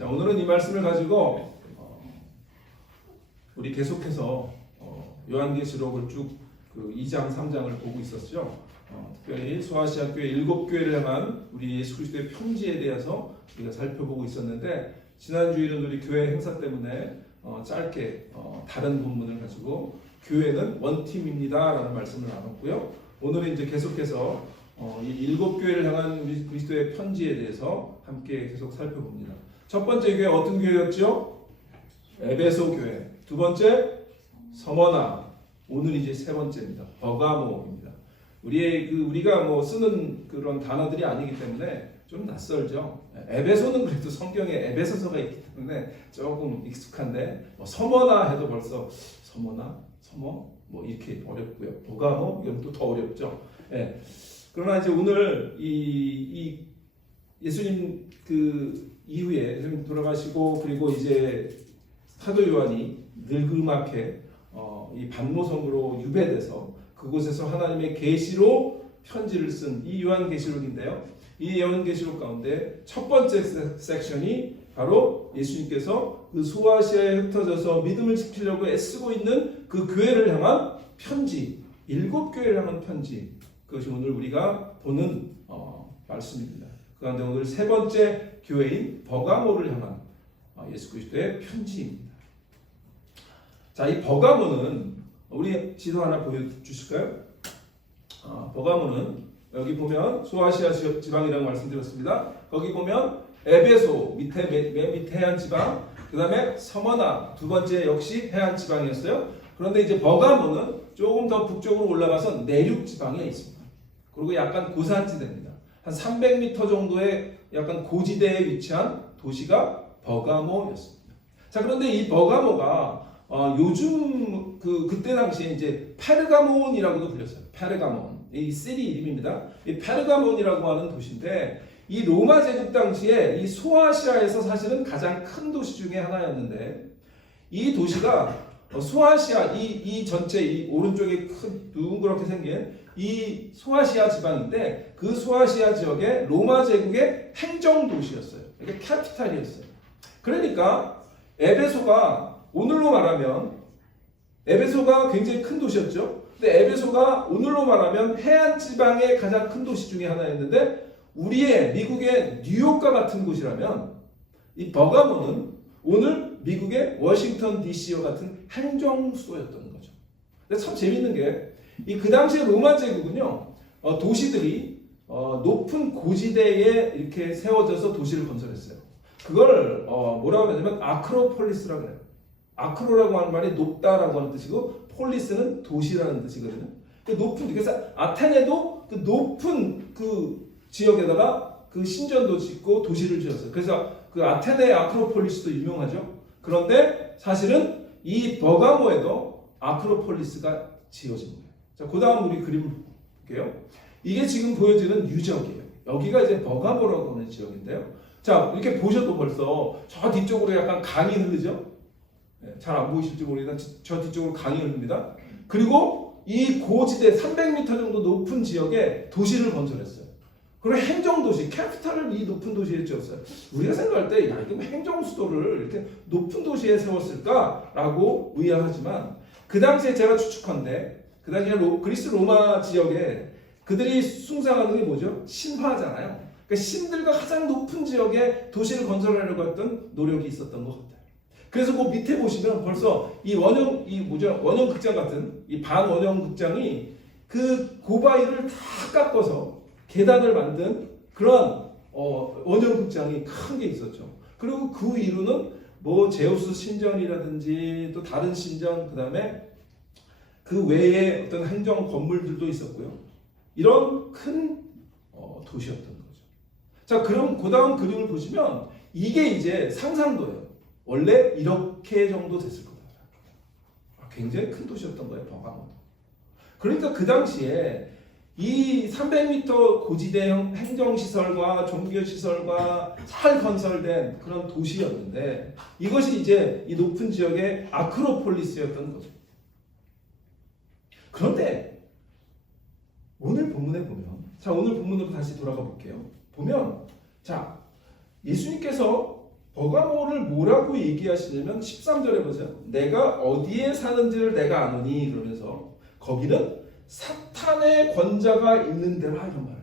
자, 오늘은 이 말씀을 가지고 우리 계속해서 요한계시록을 쭉 그 2장, 3장을 보고 있었죠. 특별히 소아시아 교회 7교회를 향한 우리 예수 그리스도의 편지에 대해서 우리가 살펴보고 있었는데, 지난주일은 우리 교회 행사 때문에 짧게 다른 본문을 가지고 교회는 원팀입니다 라는 말씀을 나눴고요. 오늘은 이제 계속해서 이 7교회를 향한 우리 그리스도의 편지에 대해서 함께 계속 살펴봅니다. 첫 번째 교회 어떤 교회였죠? 에베소 교회. 두 번째 서머나. 오늘 이제 세 번째입니다. 버가모입니다. 우리가 쓰는 그런 단어들이 아니기 때문에 좀 낯설죠. 에베소는 그래도 성경에 에베소서가 있기 때문에 조금 익숙한데, 서머나 해도 벌써 서머 이렇게 어렵고요. 버가모 이건 또 더 어렵죠. 예. 그러나 이제 오늘 이 예수님 그 이후에 예수님 돌아가시고, 그리고 이제 사도 요한이 늙음악해 이 반모섬으로 유배돼서 그곳에서 하나님의 계시로 편지를 쓴 이 요한계시록인데요. 이 요한계시록 가운데 첫 번째 섹션이 바로 예수님께서 그 소아시아에 흩어져서 믿음을 지키려고 애쓰고 있는 그 교회를 향한 편지, 7교회를 향한 편지, 그것이 오늘 우리가 보는 말씀입니다. 그 가운데 오늘 세 번째 교회인 버가모를 향한 예수 그리스도의 편지입니다. 자, 이 버가모는 우리 지도 하나 보여주실까요? 버가모는 여기 보면 소아시아 지방이라고 말씀드렸습니다. 거기 보면 에베소 맨 밑에 해안 지방, 그 다음에 서머나 두 번째 역시 해안 지방이었어요. 그런데 이제 버가모는 조금 더 북쪽으로 올라가서 내륙 지방에 있습니다. 그리고 약간 고산지대입니다. 한 300m 정도의 약간 고지대에 위치한 도시가 버가모였습니다. 자, 그런데 이 버가모가 요즘 그때 당시에 이제 페르가몬이라고도 불렸어요. 페르가몬. 이 시리 이름입니다. 이 페르가몬이라고 하는 도시인데, 이 로마 제국 당시에 이 소아시아에서 사실은 가장 큰 도시 중에 하나였는데, 이 도시가 소아시아 이 전체 이 오른쪽에 큰 둥그렇게 생긴 이 소아시아 지방인데, 그 소아시아 지역의 로마 제국의 행정 도시였어요. 이게 캐피탈이었어요. 그러니까 에베소가 오늘로 말하면 에베소가 굉장히 큰 도시였죠. 근데 에베소가 오늘로 말하면 해안 지방의 가장 큰 도시 중에 하나였는데, 우리의 미국의 뉴욕과 같은 곳이라면 이 버가모는 오늘 미국의 워싱턴 DC와 같은 행정 수도였던 거죠. 근데 참 재밌는 게 이 그 당시에 로마 제국은요, 도시들이 높은 고지대에 이렇게 세워져서 도시를 건설했어요. 그걸 뭐라고 하냐면 아크로폴리스라고 해요. 아크로라고 하는 말이 높다라고 하는 뜻이고, 폴리스는 도시라는 뜻이거든요. 그래서 아테네도 그 높은 그 지역에다가 그 신전도 짓고 도시를 지었어요. 그래서 그 아테네 아크로폴리스도 유명하죠. 그런데 사실은 이 버가모에도 아크로폴리스가 지어진 거예요. 자, 그 다음 우리 그림을 볼게요. 이게 지금 보여지는 유적이에요. 여기가 이제 버가모라고 하는 지역인데요. 자, 이렇게 보셔도 벌써 저 뒤쪽으로 약간 강이 흐르죠. 잘 안 보이실지 모르겠는데 저 뒤쪽으로 강이 흐릅니다. 그리고 이 고지대 300m 정도 높은 지역에 도시를 건설했어요. 그리고 행정도시, 캐피탈을 이 높은 도시에 지었어요. 우리가 생각할 때, 야, 이거 행정수도를 이렇게 높은 도시에 세웠을까라고 의아하지만, 그 당시에 제가 추측한데, 그 당시에 그리스 로마 지역에 그들이 숭상하는 게 뭐죠? 신화잖아요. 그러니까 신들과 가장 높은 지역에 도시를 건설하려고 했던 노력이 있었던 것 같아요. 그래서 그 밑에 보시면 벌써 이 원형 극장 같은 이 반원형 극장이 그 고바위를 다 깎아서 계단을 만든 그런 원형 극장이 큰 게 있었죠. 그리고 그 위로는 뭐 제우스 신전이라든지 또 다른 신전, 그 다음에 그 외에 어떤 행정 건물들도 있었고요. 이런 큰 도시였던 거죠. 자, 그럼 그 다음 그림을 보시면 이게 이제 상상도예요. 원래 이렇게 정도 됐을 거다. 굉장히 큰 도시였던 거예요, 버가모. 그러니까 그 당시에 이 300m 고지대형 행정시설과 종교시설과 잘 건설된 그런 도시였는데, 이것이 이제 이 높은 지역의 아크로폴리스였던 거죠. 그런데 오늘 본문에 보면, 자, 오늘 본문으로 다시 돌아가 볼게요. 보면, 자, 예수님께서 버가모를 뭐라고 얘기하시냐면 13절에 보세요. 내가 어디에 사는지를 내가 아노니 그러면서 거기는 사탄의 권자가 있는 데라 이런 말.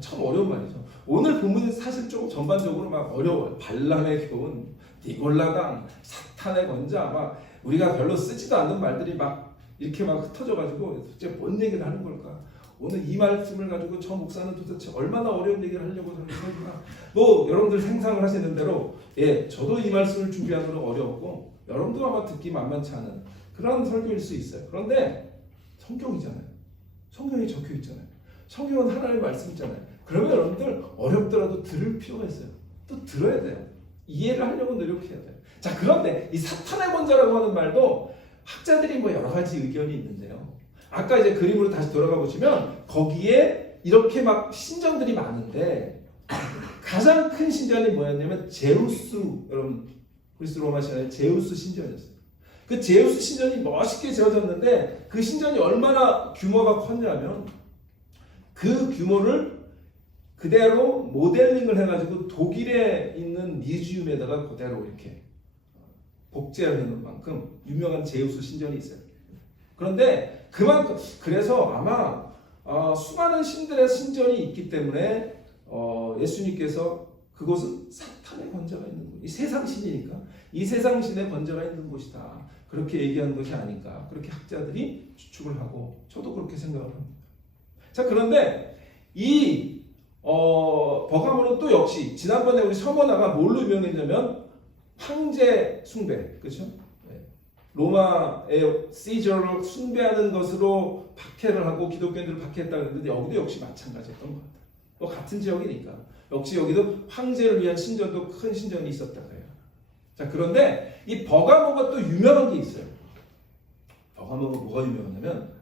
참 어려운 말이죠. 오늘 본문은 사실 조금 전반적으로 막 어려워요. 발람의 교훈, 니골라당, 사탄의 권자, 막 우리가 별로 쓰지도 않는 말들이 막 이렇게 막 흩어져가지고 도대체 뭔 얘기를 하는 걸까? 오늘 이 말씀을 가지고 저 목사는 도대체 얼마나 어려운 얘기를 하려고 하는 거구나. 뭐 여러분들 생각을 하시는 대로 저도 이 말씀을 준비하느라 어려웠고 여러분도 아마 듣기 만만치 않은 그런 설교일 수 있어요. 그런데 성경이잖아요. 성경이 적혀 있잖아요. 성경은 하나님의 말씀이잖아요. 그러면 여러분들 어렵더라도 들을 필요가 있어요. 또 들어야 돼요. 이해를 하려고 노력해야 돼요. 자, 그런데 이 사탄의 권자라고 하는 말도 학자들이 뭐 여러 가지 의견이 있는데요. 아까 이제 그림으로 다시 돌아가 보시면 거기에 이렇게 막 신전들이 많은데 가장 큰 신전이 뭐였냐면 제우스, 여러분 그리스 로마 시간에 제우스 신전이었어요. 그 제우스 신전이 멋있게 지어졌는데 그 신전이 얼마나 규모가 컸냐면 그 규모를 그대로 모델링을 해가지고 독일에 있는 뮤지엄에다가 그대로 이렇게 복제를 해놓은 만큼 유명한 제우스 신전이 있어요. 그런데 그만큼 그래서 아마 수많은 신들의 신전이 있기 때문에 예수님께서 그곳은 사탄의 권자가 있는 곳, 이 세상 신이니까 이 세상 신의 권자가 있는 곳이다. 그렇게 얘기하는 것이 아닌가. 그렇게 학자들이 추측을 하고 저도 그렇게 생각을 합니다. 자, 그런데 이 버가모는 또 역시 지난번에 우리 서머나가 뭘로 유명했냐면 황제 숭배, 그렇죠? 로마의 시저를 숭배하는 것으로 박해를 하고 기독교인들을 박해했다고 했는데 여기도 역시 마찬가지였던 것 같아요. 뭐 같은 지역이니까 역시 여기도 황제를 위한 신전도 큰 신전이 있었다고 해요. 자, 그런데 이 버가모가 또 유명한 게 있어요. 버가모가 뭐가 유명하냐면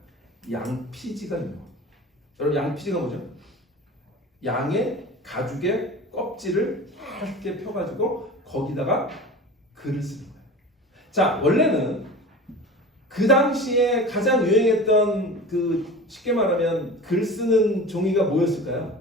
양피지가 유명해요. 여러분 양피지가 뭐죠? 양의 가죽의 껍질을 얇게 펴가지고 거기다가 글을 쓰는 거예요. 자, 원래는 그 당시에 가장 유행했던 그 쉽게 말하면 글 쓰는 종이가 뭐였을까요?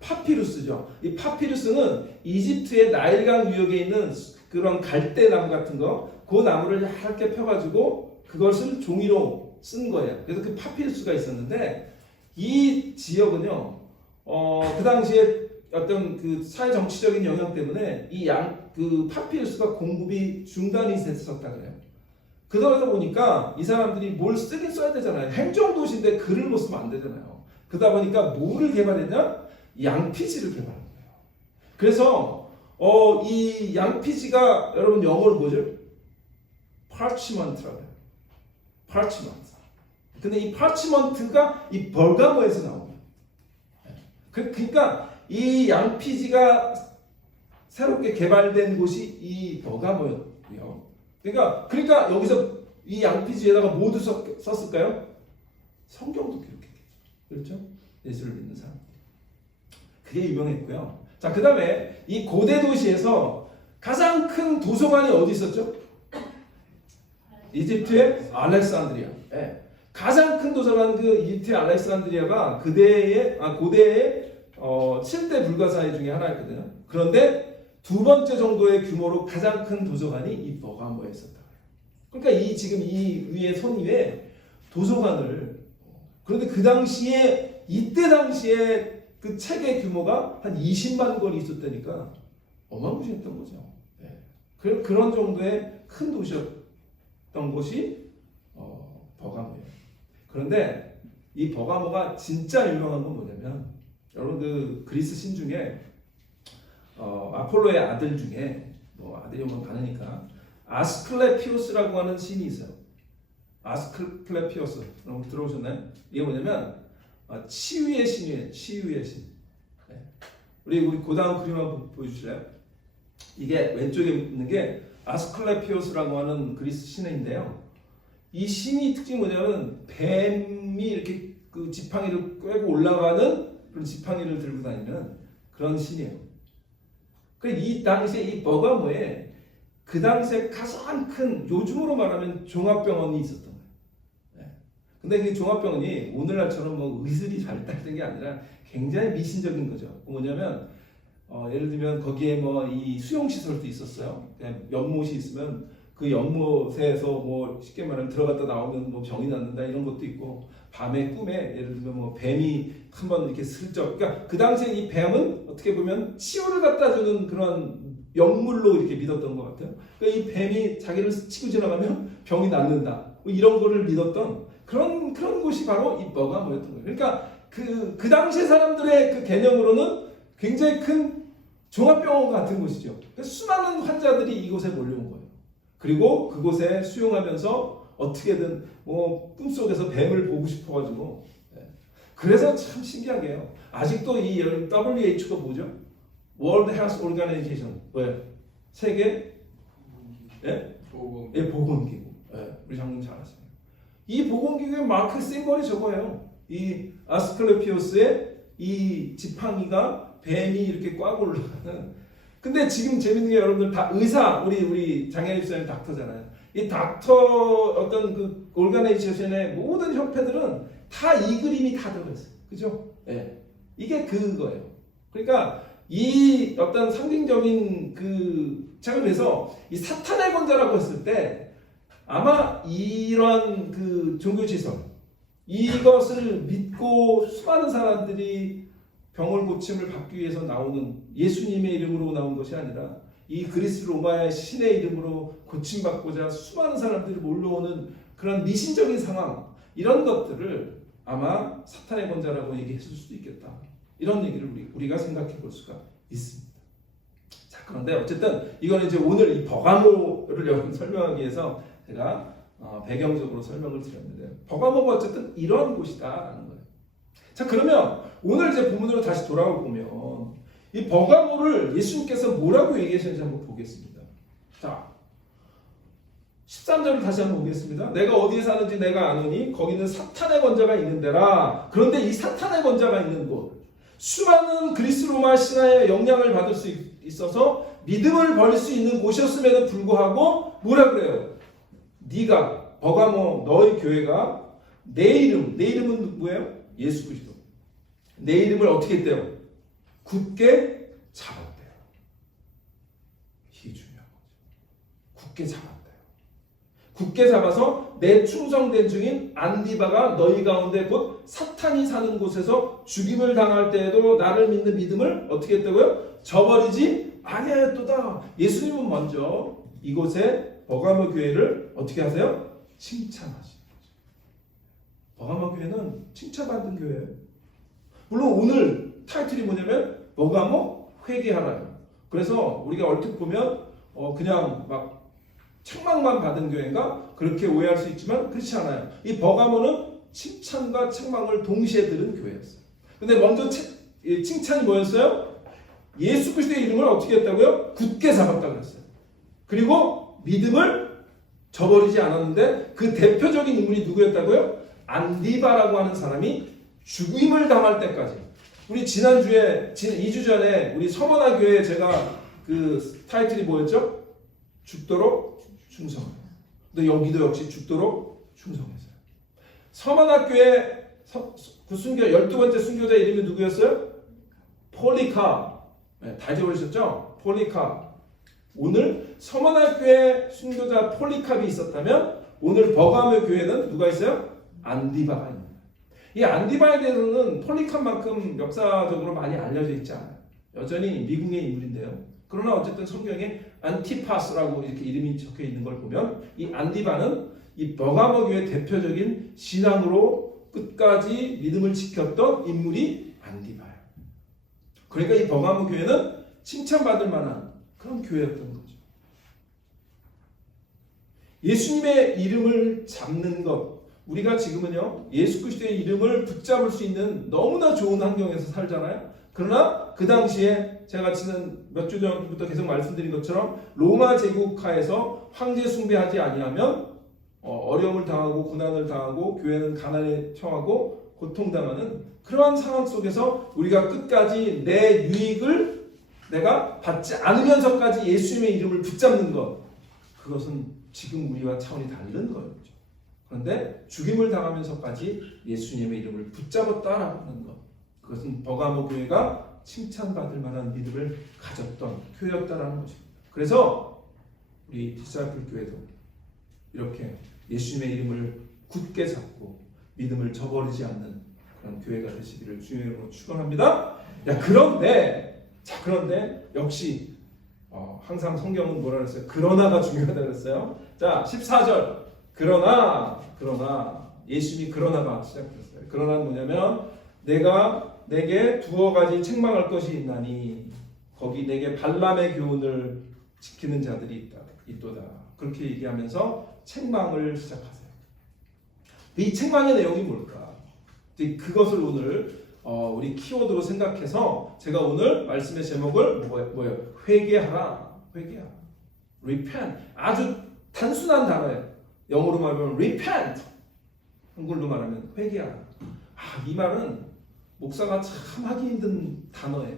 파피루스죠. 이 파피루스는 이집트의 나일강 유역에 있는 그런 갈대나무 같은 거, 그 나무를 얇게 펴가지고 그것을 종이로 쓴 거예요. 그래서 그 파피루스가 있었는데 이 지역은요, 그 당시에 어떤 그 사회 정치적인 영향 때문에 그 파피루스가 공급이 중단이 됐었다 그래요. 그러다 보니까 이 사람들이 뭘 쓰긴 써야 되잖아요. 행정도시인데 글을 못 쓰면 안 되잖아요. 그러다 보니까 뭐를 개발했냐? 양피지를 개발한 거예요. 그래서 이 양피지가 여러분 영어로 뭐죠? parchment라고 해요. parchment. 근데 이 parchment가 이 벌가모에서 나온 거예요. 그러니까 이 양피지가 새롭게 개발된 곳이 이 버가모였고요. 그러니까 여기서 이 양피지에다가 모두 썼을까요? 성경도 기록했겠죠. 그렇죠? 예수를 믿는 사람. 그게 유명했고요. 자, 그 다음에 이 고대 도시에서 가장 큰 도서관이 어디 있었죠? 이집트의 알렉산드리아. 네. 가장 큰 도서관 그 이집트의 알렉산드리아가 고대의 7대 불가사의 중에 하나였거든요. 그런데 두 번째 정도의 규모로 가장 큰 도서관이 이 버가모에 있었다. 그러니까 지금 이 위에 선 위에 도서관을, 그런데 그 당시에 이때 당시에 그 책의 규모가 한 20만 권이 있었다니까 어마무시했던 거죠. 네. 그런 정도의 큰 도시였던 곳이 버가모예요. 그런데 이 버가모가 진짜 유명한 건 뭐냐면 여러분 그 그리스 신 중에 아폴로의 아들 중에 뭐 아들이 오면 많으니까 아스클레피오스라고 하는 신이 있어요. 아스클레피오스 여러분 들어보셨나요? 이게 뭐냐면 치유의 신이에요. 치유의 신. 네. 우리 고다음 그림 한번 보여주실래요? 이게 왼쪽에 있는 게 아스클레피오스라고 하는 그리스 신인데요. 이 신이 특징이 뭐냐면 뱀이 이렇게 그 지팡이를 꿰고 올라가는 그런 지팡이를 들고 다니는 그런 신이에요. 이 당시에 이 버가모에 그 당시에 가장 큰 요즘으로 말하면 종합병원이 있었던 거예요. 네. 근데 그 종합병원이 오늘날처럼 뭐 의술이 발달된 게 아니라 굉장히 미신적인 거죠. 뭐냐면 예를 들면 거기에 뭐 이 수용 시설도 있었어요. 연못이 있으면 그 연못에서 뭐 쉽게 말하면 들어갔다 나오면 뭐 병이 낫는다 이런 것도 있고, 밤에 꿈에 예를 들면 뭐 뱀이 한번 이렇게 슬쩍, 그러니까 그 당시에 이 뱀은 어떻게 보면 치유를 갖다 주는 그런 약물로 이렇게 믿었던 것 같아요. 그러니까 이 뱀이 자기를 치고 지나가면 병이 낫는다, 뭐 이런 거를 믿었던 그런 곳이 바로 이 버가모였던 거예요. 그러니까 그 당시 사람들의 그 개념으로는 굉장히 큰 종합병원 같은 곳이죠. 그러니까 수많은 환자들이 이곳에 몰려온 거예요. 그리고 그곳에 수용하면서 어떻게든 뭐 꿈속에서 뱀을 보고 싶어가지고, 그래서 참 신기하게요. 아직도 이 WHO가 뭐죠? World Health Organization, 뭐예요? 세계 보건기구. 우리 장군 잘 아시네요. 이 보건기구의 마크 심볼이 저거예요. 이 아스클레피오스의 이 지팡이가 뱀이 이렇게 꽉 올라가는. 근데 지금 재밌는 게 여러분들 다 의사, 우리 장현희 목사님 닥터잖아요. 이 닥터 어떤 그 오르가나이제이션의 모든 협회들은 다 이 그림이 다 들어있어요. 그죠? 네. 이게 그거예요. 그러니까 이 어떤 상징적인 제가 그래서 이 사탄의 권자라고 했을 때 아마 이런 그 종교지성, 이것을 믿고 수많은 사람들이 병을 고침을 받기 위해서 나오는, 예수님의 이름으로 나온 것이 아니라 이 그리스 로마의 신의 이름으로 고침받고자 수많은 사람들이 몰려오는 그런 미신적인 상황, 이런 것들을 아마 사탄의 권자라고 얘기했을 수도 있겠다. 이런 얘기를 우리가 생각해 볼 수가 있습니다. 자, 그런데 어쨌든 이거는 이제 오늘 이 버가모를 여러분 설명하기 위해서 제가 배경적으로 설명을 드렸는데, 버가모가 어쨌든 이런 곳이다라는 거예요. 자, 그러면 오늘 이제 본문으로 다시 돌아가 보면 이 버가모를 예수님께서 뭐라고 얘기하셨는지 한번 보겠습니다. 자, 13절을 다시 한번 보겠습니다. 내가 어디에 사는지 내가 아노니 거기는 사탄의 권자가 있는 데라. 그런데 이 사탄의 권자가 있는 곳, 수많은 그리스 로마 신화의 영향을 받을 수 있어서 믿음을 버릴 수 있는 곳이었음에도 불구하고 뭐라 그래요? 네가 버가모, 너희 교회가 내 이름은 누구예요? 예수 그리스도. 내 이름을 어떻게 했대요? 굳게 잡았대요. 이게 중요한 거죠. 굳게 잡았대요. 굳게 잡아서 내 충성된 증인 안디바가 너희 가운데 곧 사탄이 사는 곳에서 죽임을 당할 때에도 나를 믿는 믿음을 어떻게 했다고요? 저버리지 아니하였도다. 예수님은 먼저 이곳에 버가모 교회를 어떻게 하세요? 칭찬하시는 거죠. 버가모 교회는 칭찬받은 교회예요. 물론 오늘 타이틀이 뭐냐면 버가모 회개하라요. 그래서 우리가 얼핏 보면 그냥 막 책망만 받은 교회인가 그렇게 오해할 수 있지만 그렇지 않아요. 이 버가모는 칭찬과 책망을 동시에 들은 교회였어요. 근데 먼저 칭찬이 뭐였어요? 예수 그리스도의 이름을 어떻게 했다고요? 굳게 잡았다고 했어요. 그리고 믿음을 저버리지 않았는데 그 대표적인 인물이 누구였다고요? 안디바라고 하는 사람이 죽임을 당할 때까지. 우리 지난주에 2주 전에 우리 서머나 교회에 제가 그 타이틀이 뭐였죠? 죽도록 충성하라. 근데 여기도 역시 죽도록 충성했어요. 서머나 교회 그 순교 12번째 순교자 이름이 누구였어요? 폴리카. 네, 다 잊어버리셨죠? 폴리카. 오늘 서머나 교회 순교자 폴리캅이 있었다면 오늘 버가모 교회는 누가 있어요? 안디바가 있는. 이 안디바에 대해서는 폴리캅만큼 역사적으로 많이 알려져 있지 않아요. 여전히 미궁의 인물인데요. 그러나 어쨌든 성경에 안티파스라고 이렇게 이름이 적혀 있는 걸 보면 이 안디바는 이 버가모 교회의 대표적인 신앙으로 끝까지 믿음을 지켰던 인물이 안디바예요. 그러니까 이 버가모 교회는 칭찬받을 만한 그런 교회였던 거죠. 예수님의 이름을 잡는 것, 우리가 지금은요 예수 그리스도의 이름을 붙잡을 수 있는 너무나 좋은 환경에서 살잖아요. 그러나 그 당시에 제가 지난 몇 주 전부터 계속 말씀드린 것처럼 로마 제국하에서 황제 숭배하지 아니하면 어려움을 당하고 고난을 당하고 교회는 가난에 처하고 고통당하는 그러한 상황 속에서 우리가 끝까지 내 유익을 내가 받지 않으면서까지 예수님의 이름을 붙잡는 것, 그것은 지금 우리와 차원이 다른 거죠. 그런데 죽임을 당하면서까지 예수님의 이름을 붙잡았다라고 하는 것, 그것은 버가모 교회가 칭찬받을 만한 믿음을 가졌던 교회였다라는 것입니다. 그래서 우리 디사이플 교회도 이렇게 예수님의 이름을 굳게 잡고 믿음을 저버리지 않는 그런 교회가 되시기를 주의 이름으로 축원합니다. 그런데 역시 항상 성경은 뭐라 그랬어요? 그러나가 중요하다 그랬어요. 자, 14절. 그러나 예수님이 그러나가 시작됐어요. 그러나는 뭐냐면 내게 두어 가지 책망할 것이 있나니 거기 내게 발람의 교훈을 지키는 자들이 있도다. 그렇게 얘기하면서 책망을 시작하세요. 이 책망의 내용이 뭘까? 그것을 오늘 우리 키워드로 생각해서 제가 오늘 말씀의 제목을 뭐예요? 회개하라. repent. 아주 단순한 단어예요. 영어로 말하면 repent. 한글로 말하면 회개하라. 이 말은 목사가 참 하기 힘든 단어예요.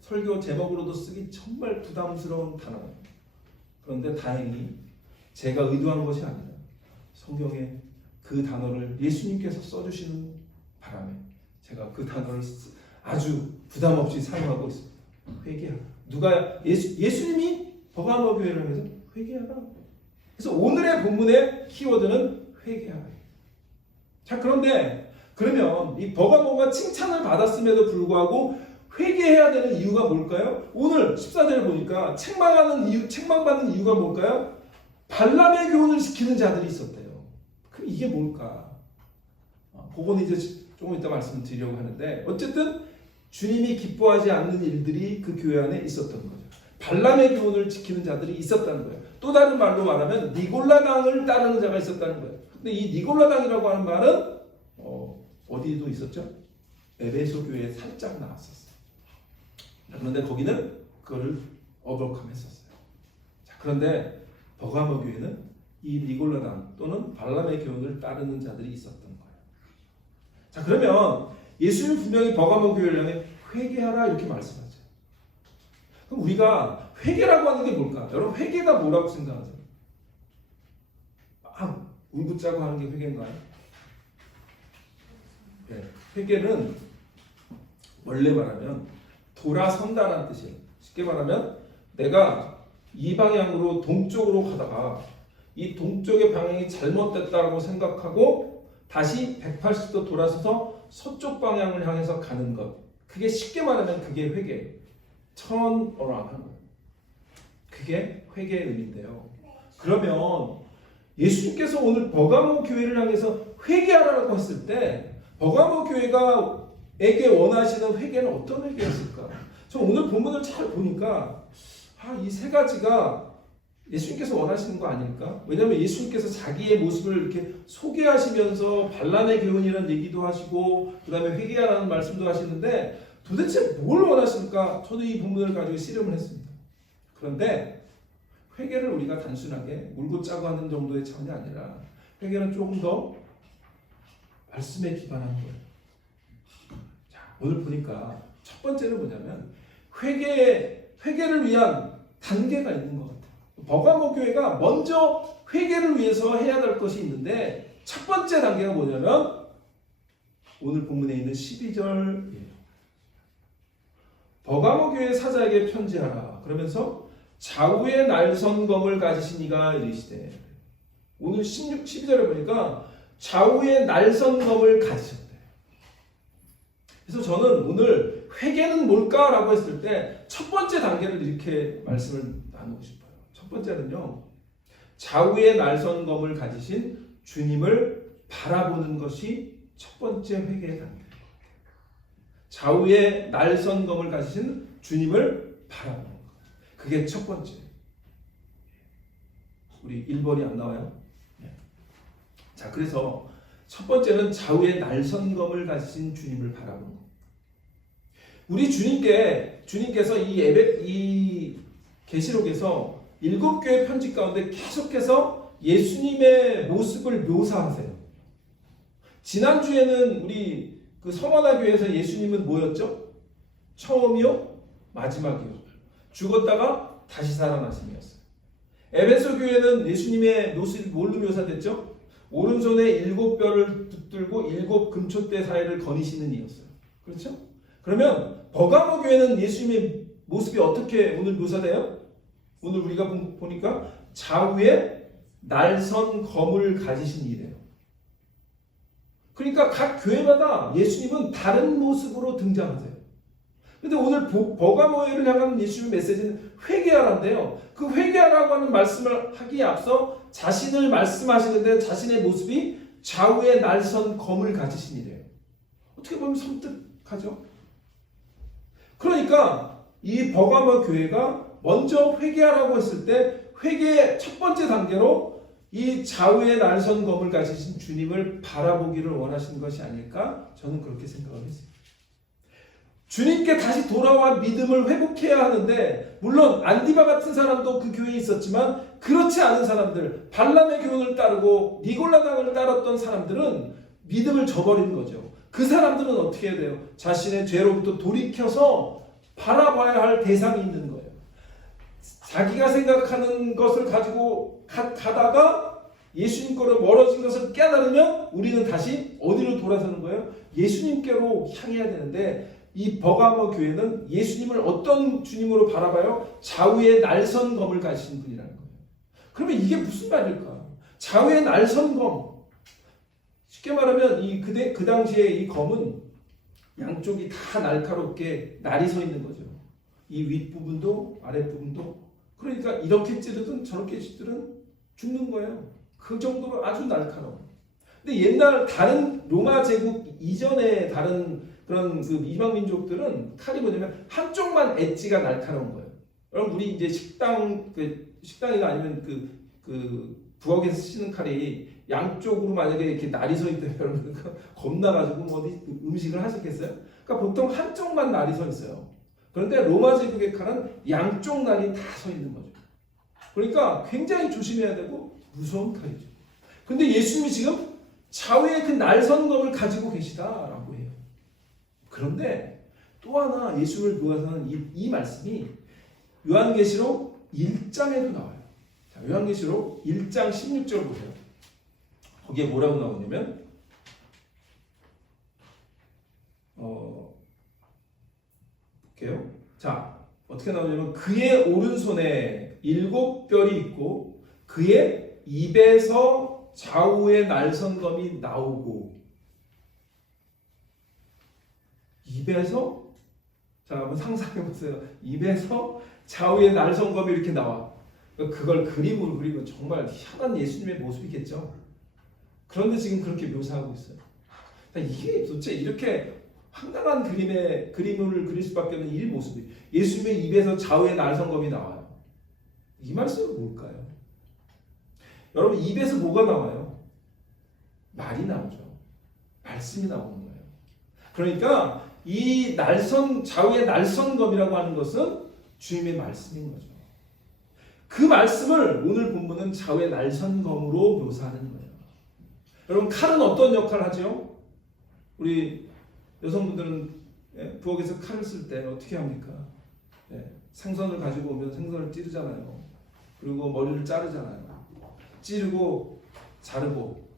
설교 제목으로도 쓰기 정말 부담스러운 단어예요. 그런데 다행히 제가 의도한 것이 아니라 성경에 그 단어를 예수님께서 써주시는 바람에 제가 그 단어를 아주 부담 없이 사용하고 있습니다. 회개하라. 누가 예수님이 버가모 교회를 하면서 회개하라. 그래서 오늘의 본문의 키워드는 회개하라. 자, 그러면 이 버가모가 칭찬을 받았음에도 불구하고 회개해야 되는 이유가 뭘까요? 오늘 14절을 보니까 책망받는 이유가 뭘까요? 발람의 교훈을 지키는 자들이 있었대요. 그럼 이게 뭘까? 그건 이제 조금 이따 말씀드리려고 하는데, 어쨌든 주님이 기뻐하지 않는 일들이 그 교회 안에 있었던 거죠. 발람의 교훈을 지키는 자들이 있었다는 거예요. 또 다른 말로 말하면 니골라당을 따르는 자가 있었다는 거예요. 근데 이 니골라당이라고 하는 말은 어디도 있었죠? 에베소 교회에 살짝 나왔었어요. 그런데 거기는 그거를 어버컴했었어요. 자, 그런데 버가모 교회는 이 니골라당 또는 발람의 교훈을 따르는 자들이 있었던 거예요. 자, 그러면 예수님 분명히 버가모 교회를 향해 회개하라 이렇게 말씀하죠. 그럼 우리가 회개라고 하는 게 뭘까? 여러분, 회개가 뭐라고 생각하세요? 울붓자고 하는 게 회개인가요? 네, 회개는 원래 말하면 돌아선다라는 뜻이에요. 쉽게 말하면 내가 이 방향으로 동쪽으로 가다가 이 동쪽의 방향이 잘못됐다고 생각하고 다시 180도 돌아서서 서쪽 방향을 향해서 가는 것. 그게 쉽게 말하면 그게 회개예요. turn around 하는 거예요. 그게 회개의 의미인데요. 그러면 예수님께서 오늘 버가모 교회를 향해서 회개하라고 했을 때 버가모 교회가에게 원하시는 회개는 어떤 회개였을까? 저 오늘 본문을 잘 보니까 이 세 가지가 예수님께서 원하시는 거 아닐까? 왜냐하면 예수님께서 자기의 모습을 이렇게 소개하시면서 발람의 교훈이라는 얘기도 하시고 그 다음에 회개하라는 말씀도 하시는데 도대체 뭘 원하실까? 저도 이 본문을 가지고 씨름을 했습니다. 그런데 회개를 우리가 단순하게 울고 짜고 하는 정도의 차원이 아니라 회개는 조금 더 말씀에 기반한 거예요. 자, 오늘 보니까 첫 번째는 뭐냐면 회개를 위한 단계가 있는 것 같아요. 버가모 교회가 먼저 회개를 위해서 해야 될 것이 있는데 첫 번째 단계가 뭐냐면 오늘 본문에 있는 12절이에요. 버가모 교회 사자에게 편지하라. 그러면서 좌우의 날선검을 가지신 이가 이르시되, 오늘 12절에 보니까 좌우의 날선검을 가지셨대. 그래서 저는 오늘 회개는 뭘까라고 했을 때 첫 번째 단계를 이렇게 말씀을 나누고 싶어요. 첫 번째는요, 좌우의 날선검을 가지신 주님을 바라보는 것이 첫 번째 회개의 단계예요. 좌우의 날선검을 가지신 주님을 바라보는 것. 그게 첫 번째. 우리 1번이 안 나와요? 네. 자, 그래서 첫 번째는 좌우의 날선검을 가지신 주님을 바라보는 것. 우리 주님께서 이 계시록에서 7교회 편지 가운데 계속해서 예수님의 모습을 묘사하세요. 지난주에는 우리 그 서머나 교회에서 예수님은 뭐였죠? 처음이요, 마지막이요. 죽었다가 다시 살아나심이었어요. 에베소 교회는 예수님의 모습이 뭘로 묘사됐죠? 오른손에 7뼈를 붙들고 7 금촛대 사이를 거니시는 이였어요. 그렇죠? 그러면 버가모 교회는 예수님의 모습이 어떻게 오늘 묘사돼요? 오늘 우리가 보니까 좌우에 날선 검을 가지신 이래요. 그러니까 각 교회마다 예수님은 다른 모습으로 등장하세요. 근데 오늘 버가모를 향한 예수님의 메시지는 회개하라인데요. 그 회개하라고 하는 말씀을 하기에 앞서 자신을 말씀하시는데 자신의 모습이 좌우에 날선 검을 가지신 이래요. 어떻게 보면 섬뜩하죠? 그러니까 이 버가모 교회가 먼저 회개하라고 했을 때 회개의 첫 번째 단계로 이 좌우에 날선 검을 가지신 주님을 바라보기를 원하시는 것이 아닐까? 저는 그렇게 생각을 했어요. 주님께 다시 돌아와 믿음을 회복해야 하는데 물론 안디바 같은 사람도 그 교회에 있었지만 그렇지 않은 사람들, 발람의 교훈을 따르고 니골라당을 따랐던 사람들은 믿음을 저버리는 거죠. 그 사람들은 어떻게 해야 돼요? 자신의 죄로부터 돌이켜서 바라봐야 할 대상이 있는 거예요. 자기가 생각하는 것을 가지고 가다가 예수님 거로 멀어진 것을 깨달으면 우리는 다시 어디로 돌아서는 거예요? 예수님께로 향해야 되는데 이 버가모 교회는 예수님을 어떤 주님으로 바라봐요? 좌우에 날선 검을 가지신 분이라는 거예요. 그러면 이게 무슨 말일까? 좌우에 날선 검. 쉽게 말하면 그 당시에 이 검은 양쪽이 다 날카롭게 날이 서 있는 거죠. 이 윗부분도 아랫부분도. 그러니까 이렇게 찌르든 저렇게 찌르든 죽는 거예요. 그 정도로 아주 날카로워. 근데 옛날 다른 로마 제국 이전에 다른 그런 그 이방 민족들은 칼이 뭐냐면 한쪽만 엣지가 날카로운 거예요. 여러분 우리 이제 식당이나 아니면 그 부엌에서 쓰시는 칼이 양쪽으로 만약에 이렇게 날이 서 있다면 여러분 겁나가지고 뭐 어디 음식을 하셨겠어요? 그러니까 보통 한쪽만 날이 서 있어요. 그런데 로마 제국의 칼은 양쪽 날이 다 서 있는 거죠. 그러니까 굉장히 조심해야 되고 무서운 칼이죠. 근데 예수님이 지금 좌우에 그 날선 검을 가지고 계시다라고 해요. 그런데 또 하나 예수를 묘사하는 이 말씀이 요한계시록 1장에도 나와요. 자, 요한계시록 1장 16절 보세요. 거기에 뭐라고 나오냐면 볼게요. 자, 어떻게 나오냐면 그의 오른손에 7별이 있고 그의 입에서 좌우의 날선검이 나오고 입에서 자 한번 상상해 보세요. 입에서 좌우의 날선검이 이렇게 나와. 그걸 그림으로 그리면 정말 희한한 예수님의 모습이겠죠. 그런데 지금 그렇게 묘사하고 있어요. 이게 도대체 이렇게 황당한 그림을 그릴 수밖에 없는 이 모습이 예수님의 입에서 좌우의 날선검이 나와요. 이 말씀은 뭘까요? 여러분 입에서 뭐가 나와요? 말이 나오죠. 말씀이 나오는 거예요. 그러니까 이 좌우의 날선검이라고 하는 것은 주님의 말씀인 거죠. 그 말씀을 오늘 본문은 좌우의 날선검으로 묘사하는 거예요. 여러분 칼은 어떤 역할을 하죠? 우리 여성분들은 부엌에서 칼을 쓸 때 어떻게 합니까? 생선을 가지고 오면 생선을 찌르잖아요. 그리고 머리를 자르잖아요. 찌르고 자르고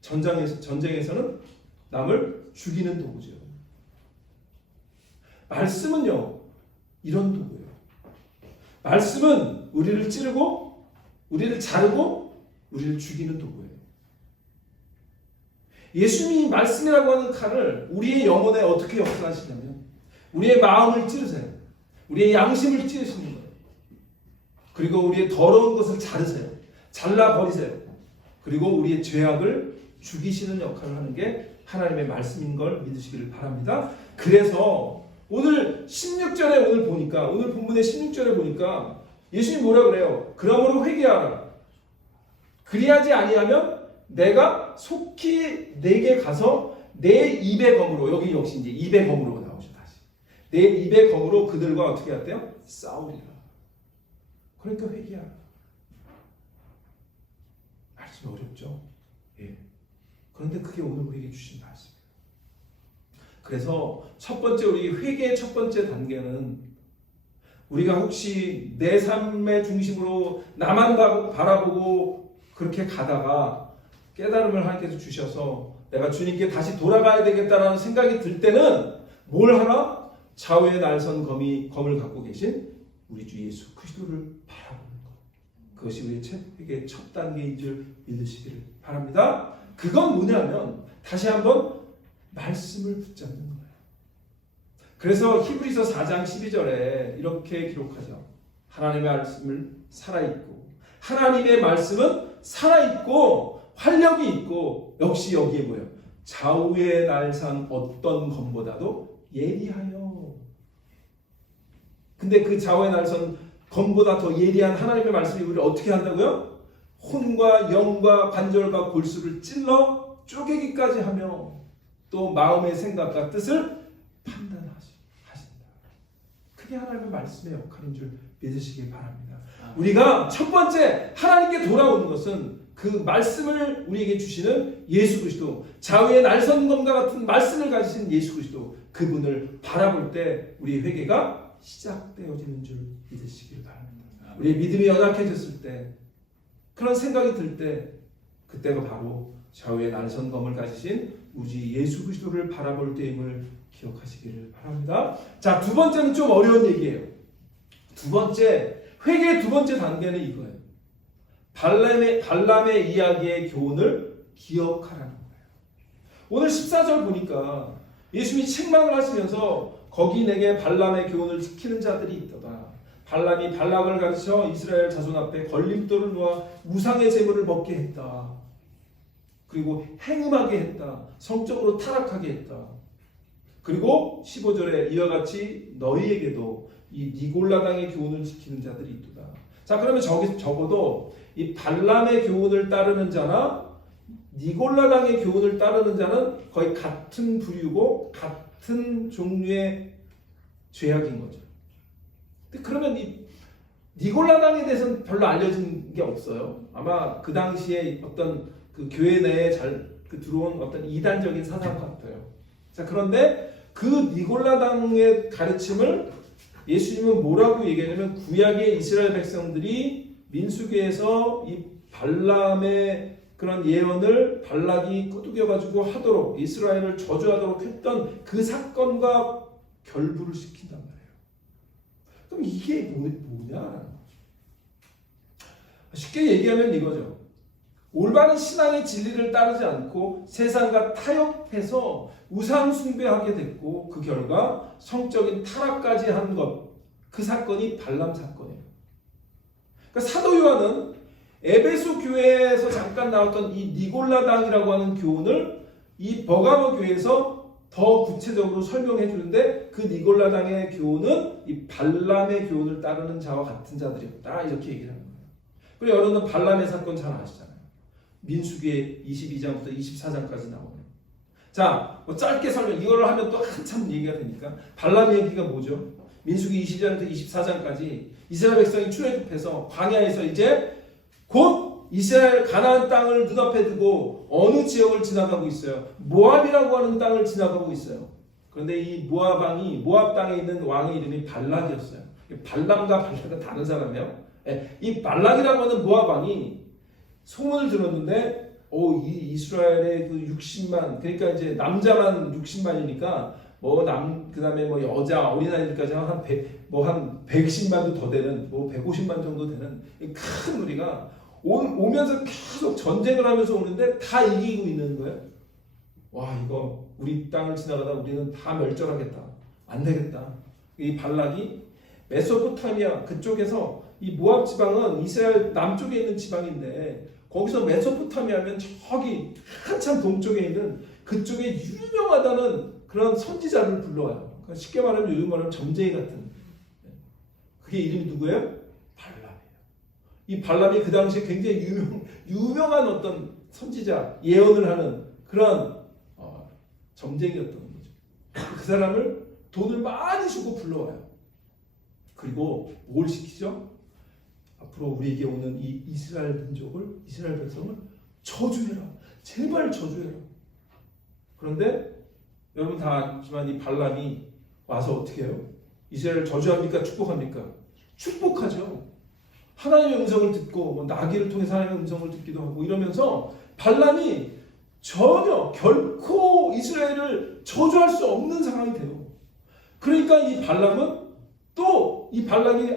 전쟁에서는 남을 죽이는 도구죠. 말씀은요 이런 도구예요. 말씀은 우리를 찌르고 우리를 자르고 우리를 죽이는 도구예요. 예수님이 말씀이라고 하는 칼을 우리의 영혼에 어떻게 역사하시냐면 우리의 마음을 찌르세요. 우리의 양심을 찌르시는 거예요. 그리고 우리의 더러운 것을 자르세요. 잘라버리세요. 그리고 우리의 죄악을 죽이시는 역할을 하는 게 하나님의 말씀인 걸 믿으시기를 바랍니다. 그래서 오늘 16절에 오늘 본문의 16절에 보니까 예수님 뭐라 그래요? 그러므로 회개하라. 그리하지 아니하면 내가 속히 내게 가서 내 입의 검으로 여기 역시 이제 입의 검으로 나오죠. 다시 내 입의 검으로 그들과 어떻게 할때요? 싸우리라. 그러니까 회개하라. 말씀이 어렵죠? 예. 그런데 그게 오늘 우리에게 주신 말씀이에요. 그래서 첫 번째 우리 회개의 첫 번째 단계는 우리가 혹시 내 삶의 중심으로 나만 바라보고 그렇게 가다가 깨달음을 하나님께서 주셔서 내가 주님께 다시 돌아가야 되겠다라는 생각이 들 때는 뭘 하라? 좌우의 날선 검을 갖고 계신 우리 주 예수 그리스도를 바라보는 것. 그것이 우리의 회개의 첫 단계인 줄 믿으시기를 바랍니다. 그건 뭐냐면 다시 한번 말씀을 붙잡는 거예요. 그래서 히브리서 4장 12절에 이렇게 기록하죠. 하나님의 말씀을 살아있고 하나님의 말씀은 살아있고 활력이 있고 역시 여기에 뭐예요? 좌우의 날선 어떤 검보다도 예리하여. 근데 그 좌우의 날선 검보다 더 예리한 하나님의 말씀이 우리를 어떻게 한다고요? 혼과 영과 관절과 골수를 찔러 쪼개기까지 하며 또 마음의 생각과 뜻을 판단하신다. 그게 하나님의 말씀의 역할인 줄 믿으시기 바랍니다. 우리가 첫 번째 하나님께 돌아오는 것은 그 말씀을 우리에게 주시는 예수 그리스도, 좌우의 날선검과 같은 말씀을 가지신 예수 그리스도, 그분을 바라볼 때 우리의 회개가 시작되어지는 줄 믿으시기 바랍니다. 우리의 믿음이 연약해졌을 때, 그런 생각이 들 때, 그때가 바로 좌우의 날선검을 가지신 우리 예수 그리스도를 바라볼 때임을 기억하시기를 바랍니다. 자, 두 번째는 좀 어려운 얘기예요. 두 번째, 회개의 두 번째 단계는 이거예요. 발람의 이야기의 교훈을 기억하라는 거예요. 오늘 14절 보니까 예수님이 책망을 하시면서 거기 내게 발람의 교훈을 지키는 자들이 있더라. 발람이 발락을 가르쳐 이스라엘 자손 앞에 걸림돌을 놓아 우상의 제물을 먹게 했다. 그리고 행음하게 했다. 성적으로 타락하게 했다. 그리고 15절에 이와 같이 너희에게도 이 니골라당의 교훈을 지키는 자들이 있도다. 자, 그러면 적어도 이 발람의 교훈을 따르는 자나 니골라당의 교훈을 따르는 자는 거의 같은 부류고 같은 종류의 죄악인 거죠. 근데 그러면 이 니골라당에 대해서는 별로 알려진 게 없어요. 아마 그 당시에 어떤 그 교회 내에 들어온 어떤 이단적인 사상 같아요. 자, 그런데 그 니골라당의 가르침을 예수님은 뭐라고 얘기하냐면 구약의 이스라엘 백성들이 민수기에서 이 발람의 그런 예언을 발락이 꾸두겨가지고 하도록 이스라엘을 저주하도록 했던 그 사건과 결부를 시킨단 말이에요. 그럼 이게 뭐냐라는 거죠. 쉽게 얘기하면 이거죠. 올바른 신앙의 진리를 따르지 않고 세상과 타협해서 우상 숭배하게 됐고 그 결과 성적인 타락까지 한 것, 그 사건이 발람 사건이에요. 그러니까 사도 요한은 에베소 교회에서 잠깐 나왔던 이 니골라당이라고 하는 교훈을 이 버가모 교회에서 더 구체적으로 설명해 주는데 그 니골라당의 교훈은 이 발람의 교훈을 따르는 자와 같은 자들이었다. 이렇게 얘기를 하는 거예요. 그리고 여러분은 발람의 사건 잘 아시잖아요. 민수기의 22장부터 24장까지 나오는. 자, 뭐 짧게 설명, 이거를 하면 또 한참 얘기가 되니까. 발람 얘기가 뭐죠? 민수기 22장부터 24장까지 이스라엘 백성이 출애굽해서 광야에서 이제 곧 이스라엘 가나안 땅을 눈앞에 두고 어느 지역을 지나가고 있어요. 모압이라고 하는 땅을 지나가고 있어요. 그런데 이 모압 땅에 있는 왕의 이름이 발락이었어요. 발람과 발락은 다른 사람이에요. 이 발락이라고 하는 모압 왕이 소문을 들었는데 이 이스라엘의 그 60만, 그러니까 이제 남자만 60만이니까 그다음에 여자 어린아이들까지 한 110만도 더 되는 150만 정도 되는 큰 무리가 오면서 계속 전쟁을 하면서 오는데 다 이기고 있는 거예요. 와, 이거 우리 땅을 지나가다 우리는 다 멸절하겠다. 안 되겠다. 이 발락이 메소포타미아 그쪽에서, 이 모압 지방은 이스라엘 남쪽에 있는 지방인데 거기서 메소포타미아면 저기 한참 동쪽에 있는 그쪽에 유명하다는 그런 선지자를 불러와요. 그러니까 쉽게 말하면 요즘 말하면 점쟁이 같은. 그게 이름이 누구예요? 발람이에요. 이 발람이 그 당시에 굉장히 유명한 어떤 선지자, 예언을 하는 그런 점쟁이였던 거죠. 그 사람을 돈을 많이 주고 불러와요. 그리고 뭘 시키죠? 앞으로 우리에게 오는 이 이스라엘 민족을, 이스라엘 백성을 저주해라. 제발 저주해라. 그런데 여러분 다 알지만 이 발람이 와서 어떻게 해요? 이스라엘을 저주합니까? 축복합니까? 축복하죠. 하나님의 음성을 듣고 나귀를 통해서 하나님의 음성을 듣기도 하고 이러면서 발람이 전혀 결코 이스라엘을 저주할 수 없는 상황이 돼요. 그러니까 이 발람은 또 이 발락이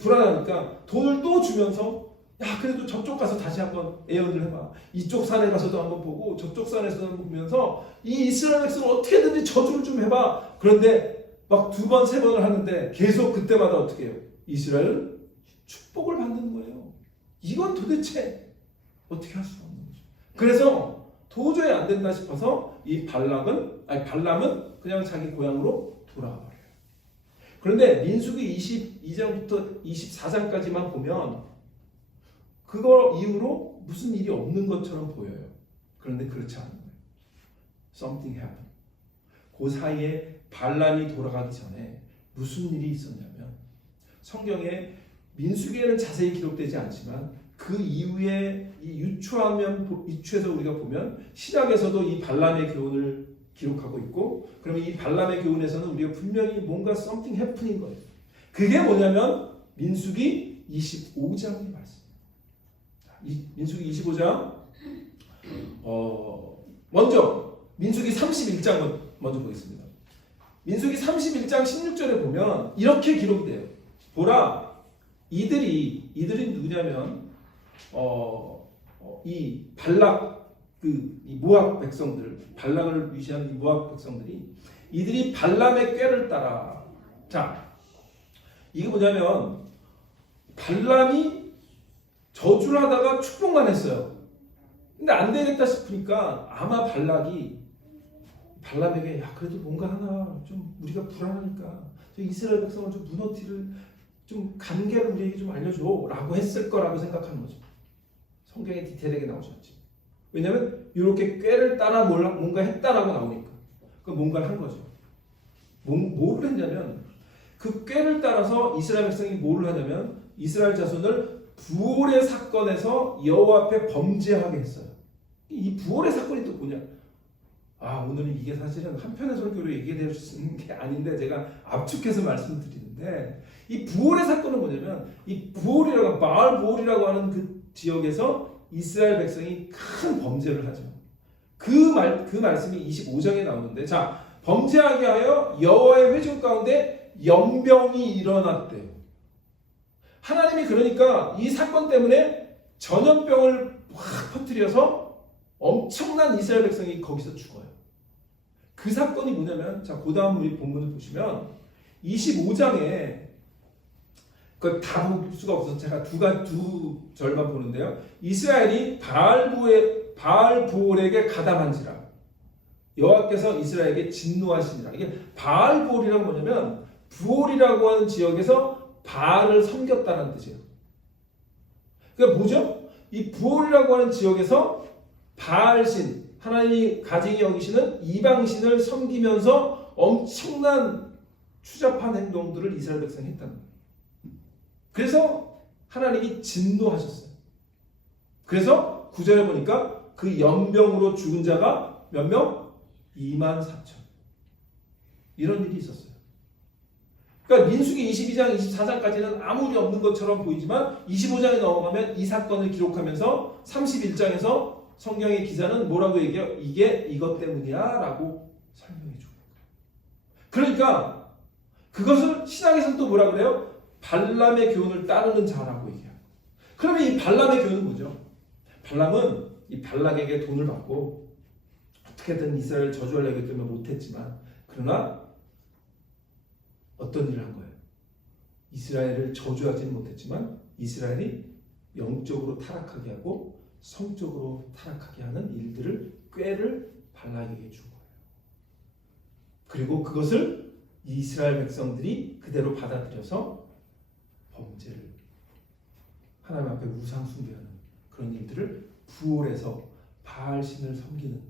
불안하니까 돈을 또 주면서 야 그래도 저쪽 가서 다시 한번 예언을 해봐. 이쪽 산에 가서도 한번 보고 저쪽 산에서도 한번 보면서 이 이스라엘 백성을 어떻게든지 저주를 좀 해봐. 그런데 막 두 번, 세 번을 하는데 계속 그때마다 어떻게 해요? 이스라엘은 축복을 받는 거예요. 이건 도대체 어떻게 할 수가 없는 거죠. 그래서 도저히 안 된다 싶어서 이 발람은 그냥 자기 고향으로 돌아와 버려요. 그런데 민수기 22장부터 24장까지만 보면 그거 이후로 무슨 일이 없는 것처럼 보여요. 그런데 그렇지 않은 거예요. Something happened. 그 사이에 발람이 돌아가기 전에 무슨 일이 있었냐면 성경에 민수기에는 자세히 기록되지 않지만 그 이후에 이 유추에서 우리가 보면 신약에서도 이 발람의 교훈을 기록하고 있고 그러면 이 발람의 교훈에서는 우리가 분명히 뭔가 something happening인 거예요. 그게 뭐냐면 민수기 25장의 말씀. 민수기 25장 먼저 민수기 31장 먼저 보겠습니다. 민수기 31장 16절에 보면 이렇게 기록이 돼요. 보라 이들이 누구냐면 이 발락 이 모압 백성들 발락을 위시한 이 모압 백성들이 이들이 발람의 꾀를 따라 자 이게 뭐냐면 발람이 저주를 하다가 축복만 했어요. 근데 안 되겠다 싶으니까 아마 발람에게 야 그래도 뭔가 하나 좀 우리가 불안하니까 저 이스라엘 백성을 좀 무너뜨릴 좀 관계를 우리에게 좀 알려줘라고 했을 거라고 생각하는 거죠. 성경에 디테일하게 나오셨지. 왜냐하면 이렇게 꾀를 따라 뭔가 했다라고 나오니까 그 뭔가를 한 거죠. 뭐를 했냐면 그 꾀를 따라서 이스라엘 백성이 뭐를 하냐면 이스라엘 자손을 부올의 사건에서 여호와 앞에 범죄하게 했어요. 이 부올의 사건이 또 뭐냐? 오늘은 이게 사실은 한편의 설교로 얘기될 수 있는 게 아닌데 제가 압축해서 말씀드리는데 이 부올의 사건은 뭐냐면 이 바알 부올이라고 하는 그 지역에서 이스라엘 백성이 큰 범죄를 하죠. 그 말씀이 25장에 나오는데 자 범죄하게 하여 여호와의 회중 가운데 연병이 일어났대요. 하나님이 그러니까 이 사건 때문에 전염병을 확 퍼뜨려서 엄청난 이스라엘 백성이 거기서 죽어요. 그 사건이 뭐냐면 자 그 다음 우리 본문을 보시면 25장에 그 다 볼 수가 없어서 제가 두 절만 보는데요. 이스라엘이 바알 부올에게 가담한지라 여호와께서 이스라엘에게 진노하시니라. 이게 바알 부올이라고 뭐냐면 부올이라고 하는 지역에서 바알을 섬겼다는 뜻이에요. 그러니까 뭐죠? 이 부올이라고 하는 지역에서 바알신 하나님이 가증히 여기시는 이방신을 섬기면서 엄청난 추잡한 행동들을 이스라엘 백성이 했다는 거예요. 그래서 하나님이 진노하셨어요. 그래서 9절에 보니까 그 연병으로 죽은 자가 몇 명? 24,000. 이런 일이 있었어요. 그러니까 민수기 22장, 24장까지는 아무 일이 없는 것처럼 보이지만 25장에 넘어가면 이 사건을 기록하면서 31장에서 성경의 기자는 뭐라고 얘기해요? 이게 이것 때문이야 라고 설명해 줍니다. 그러니까 그것을 신학에서는 또 뭐라 그래요? 발람의 교훈을 따르는 자라고 얘기해요. 그러면 이 발람의 교훈은 뭐죠? 발람은 이 발락에게 돈을 받고 어떻게든 이스라엘을 저주하려고 했기 때문에 못했지만 그러나 어떤 일을 한 거예요? 이스라엘을 저주하지는 못했지만 이스라엘이 영적으로 타락하게 하고 성적으로 타락하게 하는 일들을 꾀를 발락에게 준 거예요. 그리고 그것을 이스라엘 백성들이 그대로 받아들여서 범죄를 하나님 앞에 우상 숭배하는 그런 일들을 부올해서 바알신을 섬기는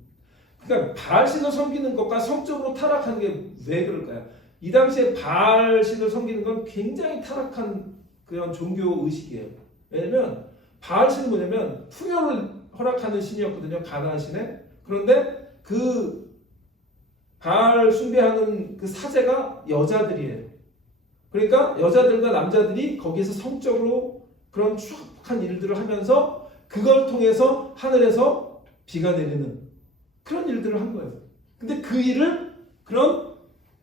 그러니까 바알신을 섬기는 것과 성적으로 타락하는 게 왜 그럴까요? 이 당시에 바알신을 섬기는 건 굉장히 타락한 그런 종교 의식이에요. 왜냐면 바알신은 뭐냐면 풍요를 허락하는 신이었거든요. 가나안 신에. 그런데 그 바알 숭배하는 그 사제가 여자들이에요. 그러니까 여자들과 남자들이 거기에서 성적으로 그런 추악한 일들을 하면서 그걸 통해서 하늘에서 비가 내리는 그런 일들을 한 거예요. 근데 그 일을 그런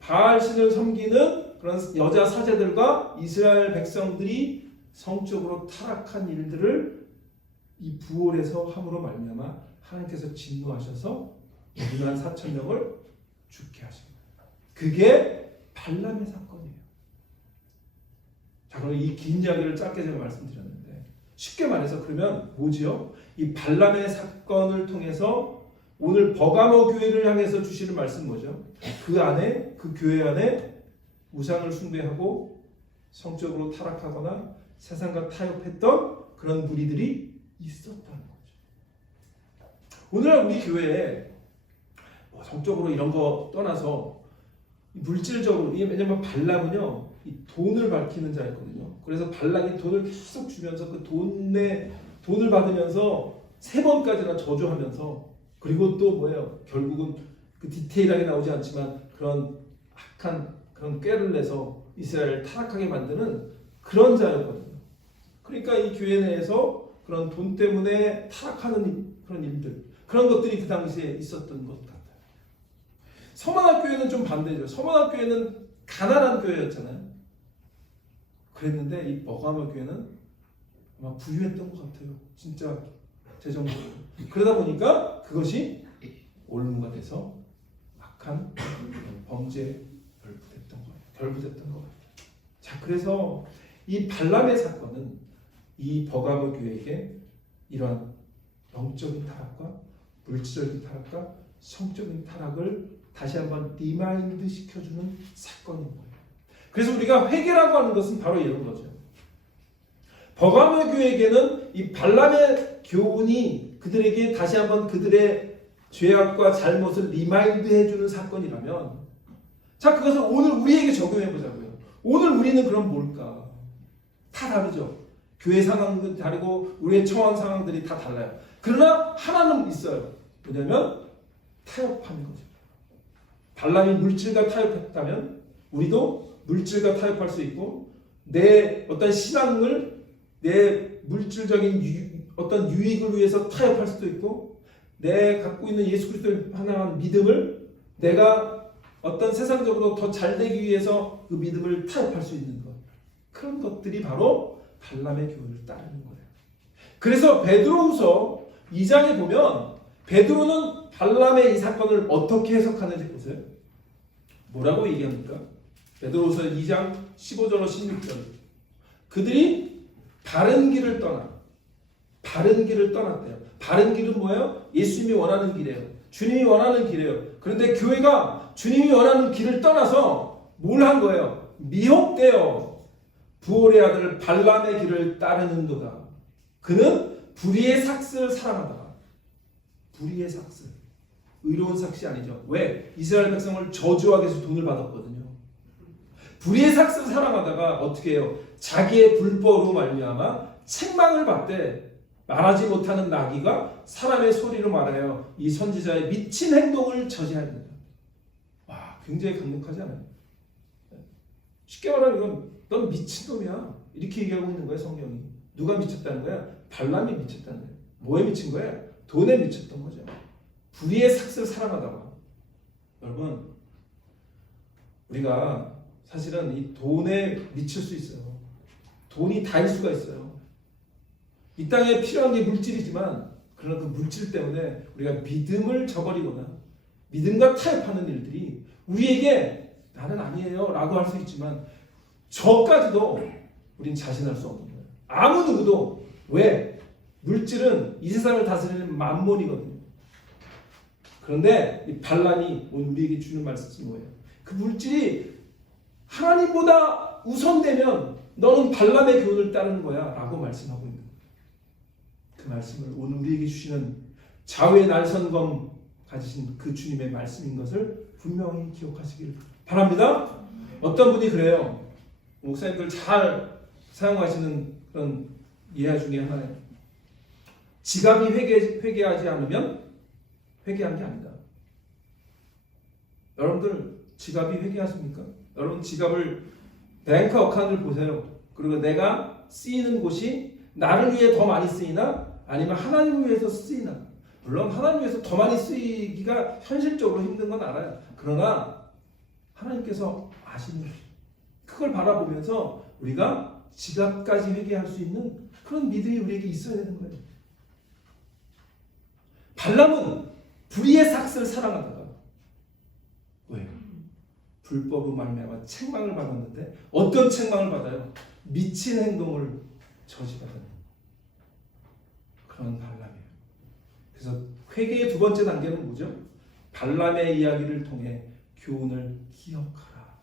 바알신을 섬기는 그런 여자 사제들과 이스라엘 백성들이 성적으로 타락한 일들을 이 부올에서 함으로 말미암아 하나님께서 진노하셔서 2만 4천 명을 죽게 하십니다. 그게 발람의 사건이에요. 자, 그럼 이 긴 이야기를 짧게 제가 말씀드렸는데 쉽게 말해서 그러면 뭐지요? 이 발람의 사건을 통해서 오늘 버가모 교회를 향해서 주시는 말씀 뭐죠? 그 안에, 그 교회 안에 우상을 숭배하고 성적으로 타락하거나 세상과 타협했던 그런 무리들이 있었다는 거죠. 오늘날 우리 교회에 뭐 성적으로 이런 거 떠나서 물질적으로, 왜냐면 발람은요 이 돈을 밝히는 자였거든요. 그래서 발람이 돈을 계속 주면서 그 돈을 받으면서 3번까지나 저주하면서, 그리고 또 뭐예요? 결국은 그 디테일하게 나오지 않지만 그런 악한 그런 꾀를 내서 이스라엘을 타락하게 만드는 그런 자였거든요. 그러니까 이 교회 내에서 그런 돈 때문에 타락하는 그런 일들, 그런 것들이 그 당시에 있었던 것 같아요. 서만학교회는 좀 반대죠. 서만학교회는 가난한 교회였잖아요. 그랬는데 이 버가모 교회는 아마 부유했던 것 같아요. 진짜 재정적으로. 그러다 보니까 그것이 올무가 돼서 악한 범죄에 결부됐던 것 같아요. 자, 그래서 이 발람의 사건은 이 버가모 교회에게 이러한 영적인 타락과 물질적인 타락과 성적인 타락을 다시 한번 리마인드 시켜주는 사건인 거예요. 그래서 우리가 회개라고 하는 것은 바로 이런 거죠. 버가모 교회에게는 이 발람의 교훈이 그들에게 다시 한번 그들의 죄악과 잘못을 리마인드 해주는 사건이라면, 자, 그것을 오늘 우리에게 적용해 보자고요. 오늘 우리는 그럼 뭘까? 다 다르죠. 교회 상황도 다르고 우리의 처한 상황들이 다 달라요. 그러나 하나는 있어요. 뭐냐면 타협하는 거죠. 발람이 물질과 타협했다면 우리도 물질과 타협할 수 있고, 내 어떤 신앙을 내 물질적인 어떤 유익을 위해서 타협할 수도 있고, 내 갖고 있는 예수 그리스도를 향한 믿음을 내가 어떤 세상적으로 더 잘되기 위해서 그 믿음을 타협할 수 있는 것, 그런 것들이 바로 발람의 교훈을 따르는 거예요. 그래서 베드로후서 2장에 보면 베드로는 발람의 이 사건을 어떻게 해석하는지 보세요. 뭐라고 얘기합니까? 베드로후서 2장 15절로 16절. 그들이 바른 길을 떠났대요. 바른 길은 뭐예요? 예수님이 원하는 길이에요. 주님이 원하는 길이에요. 그런데 교회가 주님이 원하는 길을 떠나서 뭘 한 거예요? 미혹되어 부올의 아들 발람의 길을 따르는도다. 그는 불의의 삭슬을 사랑하다가, 불의의 삭슬, 의로운 삭시 아니죠. 왜? 이스라엘 백성을 저주하기 위해서 돈을 받았거든요. 불의의 삭슬을 사랑하다가 어떻게 해요? 자기의 불법으로 말미암아 책망을 받되 말하지 못하는 나귀가 사람의 소리로 말하여 이 선지자의 미친 행동을 저지합니다. 와, 굉장히 강력하지 않아요? 쉽게 말하면 이건 넌 미친놈이야, 이렇게 얘기하고 있는 거예요. 성경이. 누가 미쳤다는 거야? 발람이 미쳤다는 거예요. 뭐에 미친 거야? 돈에 미쳤던 거죠. 불의의 삭슬을 사랑하다가. 여러분, 우리가 사실은 이 돈에 미칠 수 있어요. 돈이 다일 수가 있어요. 이 땅에 필요한 게 물질이지만, 그러나 그 물질 때문에 우리가 믿음을 저버리거나 믿음과 타협하는 일들이 우리에게 나는 아니에요 라고 할 수 있지만, 저까지도 우린 자신할 수 없는 거예요. 아무 누구도. 왜? 물질은 이 세상을 다스리는 만몬이거든요. 그런데 이 발람이 오늘 우리에게 주는 말씀이 뭐예요? 그 물질이 하나님보다 우선되면 너는 발람의 교훈을 따르는 거야 라고 말씀하고 있는 거예요. 그 말씀을 오늘 우리에게 주시는 좌우의 날선검 가지신 그 주님의 말씀인 것을 분명히 기억하시길 바랍니다. 어떤 분이 그래요. 목사님들 잘 사용하시는 그런 예화 중에 하나예요. 지갑이 회개하지 않으면 회개한 게 아니다. 여러분들 지갑이 회개하십니까? 여러분 지갑을, 뱅크 어카운트를 보세요. 그리고 내가 쓰이는 곳이 나를 위해 더 많이 쓰이나 아니면 하나님을 위해서 쓰이나. 물론 하나님 위해서 더 많이 쓰이기가 현실적으로 힘든 건 알아요. 그러나 하나님께서 아시는 거예요. 그걸 바라보면서 우리가 지갑까지 회개할 수 있는 그런 믿음이 우리에게 있어야 되는 거예요. 발람은 불의의 삭스를 사랑하다가 왜요? 불법으로 말미암아 책망을 받았는데 어떤 책망을 받아요? 미친 행동을 저지받은 그런 발람이에요. 그래서 회개의 두 번째 단계는 뭐죠? 발람의 이야기를 통해 교훈을 기억하라.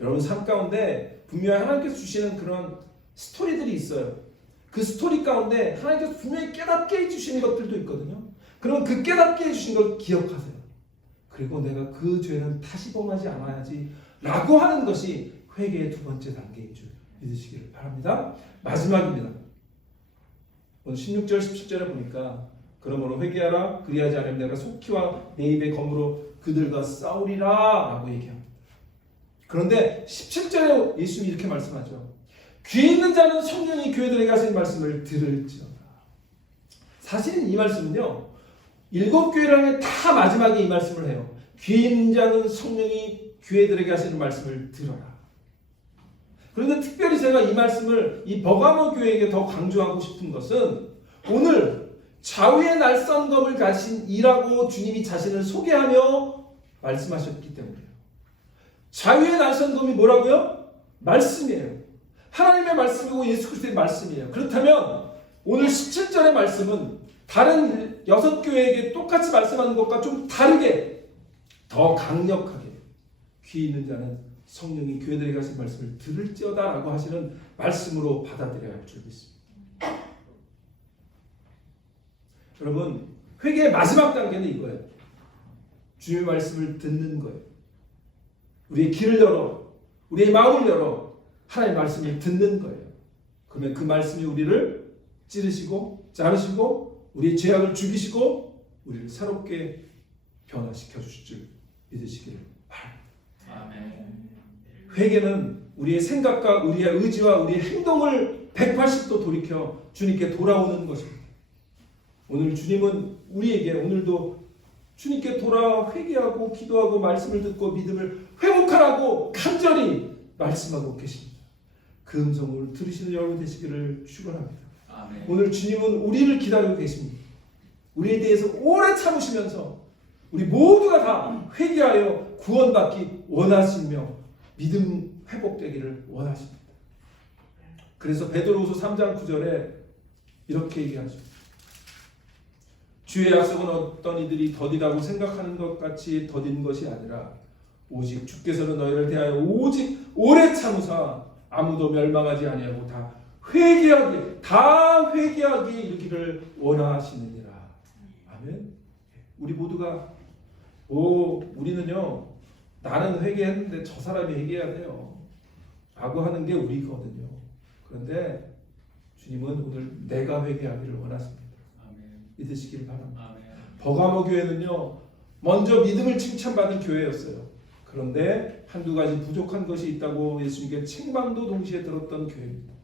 여러분 삶 가운데 분명히 하나님께서 주시는 그런 스토리들이 있어요. 그 스토리 가운데 하나님께서 분명히 깨닫게 해주시는 것들도 있거든요. 그럼 그 깨닫게 해주신 걸 기억하세요. 그리고 내가 그 죄는 다시 범하지 않아야지 라고 하는 것이 회개의 두 번째 단계인 줄 믿으시기를 바랍니다. 마지막입니다. 오늘 16절 17절에 보니까 그러므로 회개하라 그리하지 않으면 내가 속기와 내 입의 검으로 그들과 싸우리라 라고 얘기합니다. 그런데 17절에 예수님이 이렇게 말씀하죠. 귀 있는 자는 성령이 교회들에게 하신 말씀을 들을지어다. 사실은 이 말씀은요 7교회를 다 마지막에 이 말씀을 해요. 귀 있는 자는 성령이 교회들에게 하시는 말씀을 들어라. 그런데 특별히 제가 이 말씀을 이 버가모 교회에게 더 강조하고 싶은 것은 오늘 좌우의 날선검을 가신 이라고 주님이 자신을 소개하며 말씀하셨기 때문이에요. 좌우의 날선검이 뭐라고요? 말씀이에요. 하나님의 말씀이고 예수 그리스도의 말씀이에요. 그렇다면 오늘 17절의 말씀은 다른 6교회에게 똑같이 말씀하는 것과 좀 다르게 더 강력하게 귀 있는 자는 성령이 교회들에게 하신 말씀을 들을지어다 라고 하시는 말씀으로 받아들여야 할 줄 믿습니다. 여러분 회개의 마지막 단계는 이거예요. 주님의 말씀을 듣는 거예요. 우리의 귀를 열어 우리의 마음을 열어 하나님의 말씀을 듣는 거예요. 그러면 그 말씀이 우리를 찌르시고 자르시고 우리의 죄악을 죽이시고 우리를 새롭게 변화시켜 주실 줄 믿으시기를 바랍니다. 아멘. 회개는 우리의 생각과 우리의 의지와 우리의 행동을 180도 돌이켜 주님께 돌아오는 것입니다. 오늘 주님은 우리에게 오늘도 주님께 돌아 회개하고 기도하고 말씀을 듣고 믿음을 회복하라고 간절히 말씀하고 계십니다. 그 음성을 들으시는 여러분 되시기를 축원합니다. 아멘. 오늘 주님은 우리를 기다리고 계십니다. 우리에 대해서 오래 참으시면서 우리 모두가 다 회개하여 구원받기 원하시며 믿음 회복되기를 원하십니다. 그래서 베드로후서 3장 9절에 이렇게 얘기하죠. 주의 약속은 어떤 이들이 더디다고 생각하는 것 같이 더딘 것이 아니라 오직 주께서는 너희를 대하여 오직 오래 참으사 아무도 멸망하지 아니하고 다 회개하게 이르기를 원하시느니라. 아멘. 우리 모두가 우리는요 나는 회개했는데 저 사람이 회개해야 돼요 라고 하는 게 우리거든요. 그런데 주님은 오늘 내가 회개하기를 원하십니다. 아멘. 믿으시길 바랍니다. 아멘. 버가모 교회는요 먼저 믿음을 칭찬받은 교회였어요. 그런데 한두 가지 부족한 것이 있다고 예수님께 책망도 동시에 들었던 교회입니다.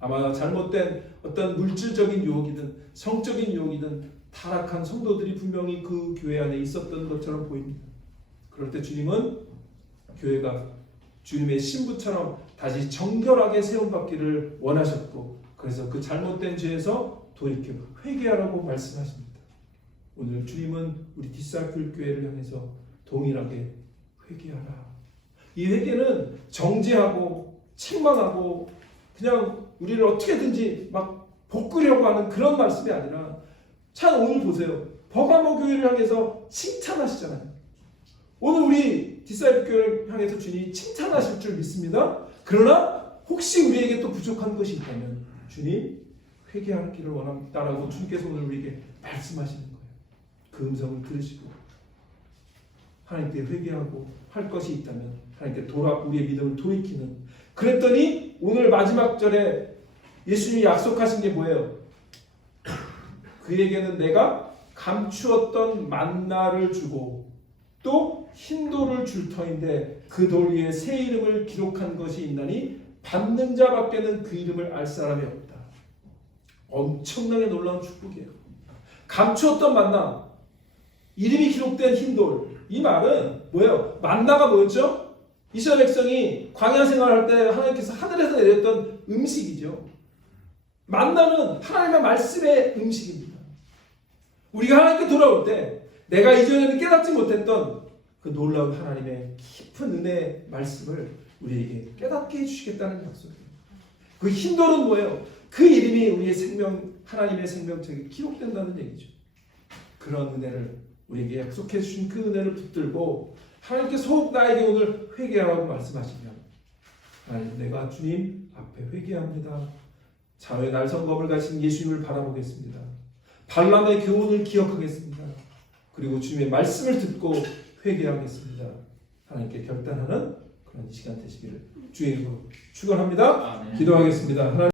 아마 잘못된 어떤 물질적인 유혹이든 성적인 유혹이든 타락한 성도들이 분명히 그 교회 안에 있었던 것처럼 보입니다. 그럴 때 주님은 교회가 주님의 신부처럼 다시 정결하게 세움받기를 원하셨고 그래서 그 잘못된 죄에서 돌이켜 회개하라고 말씀하십니다. 오늘 주님은 우리 디사이플 교회를 향해서 동일하게 회개하라. 이 회개는 정죄하고 책망하고 그냥 우리를 어떻게든지 막 볶으려고 하는 그런 말씀이 아니라 참 오늘 보세요. 버가모 교회를 향해서 칭찬하시잖아요. 오늘 우리 디사이플 교회를 향해서 주님이 칭찬하실 줄 믿습니다. 그러나 혹시 우리에게 또 부족한 것이 있다면 주님 회개하기를 원합니다라고 주님께서 오늘 우리에게 말씀하시는 거예요. 그 음성을 들으시고 하나님께 회개하고 할 것이 있다면 하나님께 우리의 믿음을 돌이키는. 그랬더니 오늘 마지막 절에 예수님이 약속하신 게 뭐예요? 그에게는 내가 감추었던 만나를 주고 또 흰돌을 줄 터인데 그 돌 위에 새 이름을 기록한 것이 있나니 받는 자밖에는 그 이름을 알 사람이 없다. 엄청나게 놀라운 축복이에요. 감추었던 만나, 이름이 기록된 흰돌. 이 말은 뭐예요? 만나가 뭐였죠? 이스라엘 백성이 광야 생활할 때 하나님께서 하늘에서 내렸던 음식이죠. 만나는 하나님의 말씀의 음식입니다. 우리가 하나님께 돌아올 때 내가 이전에는 깨닫지 못했던 그 놀라운 하나님의 깊은 은혜의 말씀을 우리에게 깨닫게 해주시겠다는 약속이에요. 그 hin돌은 뭐예요? 그 이름이 우리의 생명, 하나님의 생명책에 기록된다는 얘기죠. 그런 은혜를 우리에게 약속해 주신 그 은혜를 붙들고 하나님께 속 나에게 오늘 회개하라고 말씀하시면 하나님, 내가 주님 앞에 회개합니다. 자녀의 날성검을 가진 예수님을 바라보겠습니다. 발람의 교훈을 기억하겠습니다. 그리고 주님의 말씀을 듣고 회개하겠습니다. 하나님께 결단하는 그런 이 시간 되시기를 주의 이름으로 축원합니다. 아멘. 기도하겠습니다. 하나님